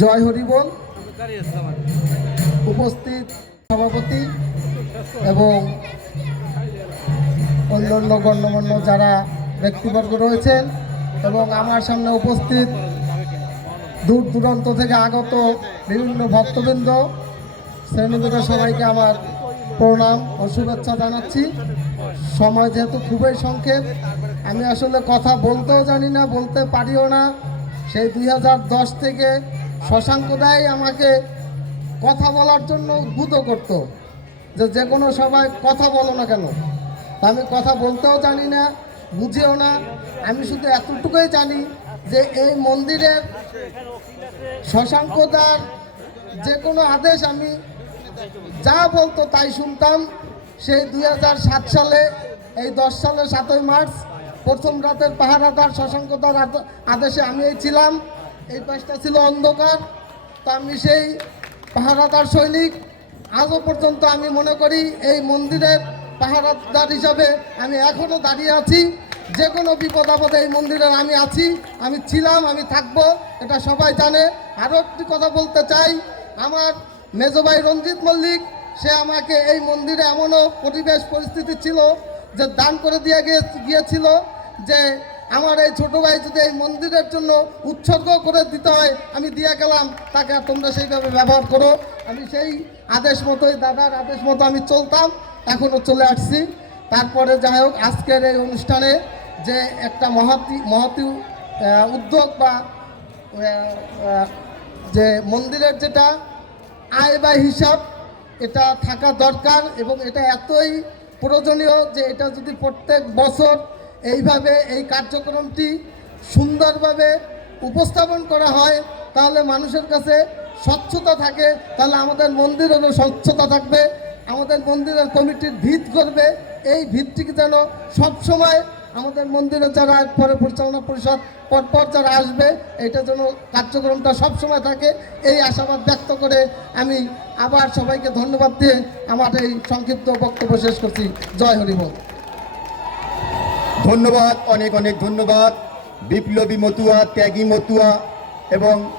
জয় হরিবল উপস্থিত সভাপতি এবং অন্যান্য গণ্যমান্য যারা ব্যক্তিবর্গ রয়েছেন এবং আমার সামনে উপস্থিত দূর দূরান্ত থেকে আগত বিভিন্ন ভক্তবৃন্দ শ্রেণীদের সবাইকে আমার প্রণাম ও শুভেচ্ছা জানাচ্ছি। সময় যেহেতু খুবই সংক্ষেপ, আমি আসলে কথা বলতেও জানি না, বলতে পারিও না। সেই দুই হাজার দশ থেকে শশাঙ্ক দাই আমাকে কথা বলার জন্য উদ্বুদ্ধ করতো যে যে কোনো সবাই কথা বলো না কেন। আমি কথা বলতেও জানি না, বুঝিও না। আমি শুধু এতটুকুই জানি যে এই মন্দিরের শশাঙ্কদার যে কোনো আদেশ আমি যা বলতো তাই শুনতাম। সেই দু হাজার সাত সালে, এই দশ সালের সাতই মার্চ, প্রথম রাতের পাহারাদার শশাঙ্কদার আদেশে আমি এই ছিলাম। এই পাশটা ছিল অন্ধকার, তো আমি সেই পাহারাদার সৈনিক। আজও পর্যন্ত আমি মনে করি এই মন্দিরের পাহারাদার হিসাবে আমি এখনও দাঁড়িয়ে আছি। যে কোনো বিপদ আপদে এই মন্দিরের আমি আছি, আমি ছিলাম, আমি থাকব, এটা সবাই জানে। আরও একটি কথা বলতে চাই, আমার মেজো ভাই রঞ্জিত মল্লিক, সে আমাকে এই মন্দিরে এমনও পরিবেশ, পরিস্থিতি ছিল যে দান করে দিয়ে গিয়ে- গিয়েছিল যে আমার এই ছোট ভাই যদি এই মন্দিরের জন্য উৎসর্গ করে দিতে হয়, আমি দিয়ে গেলাম, তাকে আর তোমরা সেইভাবে ব্যবহার করো। আমি সেই আদেশ মতোই, দাদার আদেশ মতো আমি চলতাম, এখনও চলে আসছি। তারপরে যাই হোক, আজকের এই অনুষ্ঠানে যে একটা মহাতি মহতি উদ্যোগ বা যে মন্দিরের যেটা আয় বা হিসাব, এটা থাকা দরকার এবং এটা এতই প্রয়োজনীয় যে এটা যদি প্রত্যেক বছর এইভাবে এই কার্যক্রমটি সুন্দরভাবে উপস্থাপন করা হয়, তাহলে মানুষের কাছে স্বচ্ছতা থাকে, তাহলে আমাদের মন্দিরেরও স্বচ্ছতা থাকবে, আমাদের মন্দিরের কমিটির ভিত করবে এই ভিতটিকে যেন সবসময় আমাদের মন্দিরে যারা পরে পরিচালনা পরিষদ পরপর যারা আসবে, এটা যেন কার্যক্রমটা সবসময় থাকে, এই আশাবাদ ব্যক্ত করে আমি আবার সবাইকে ধন্যবাদ দিয়ে আমার এই সংক্ষিপ্ত বক্তব্য শেষ করছি। জয় হরিবল। ধন্যবাদ অনেক অনেক ধন্যবাদ। বিপ্লবী মতুয়া ত্যাগী মতুয়া এবং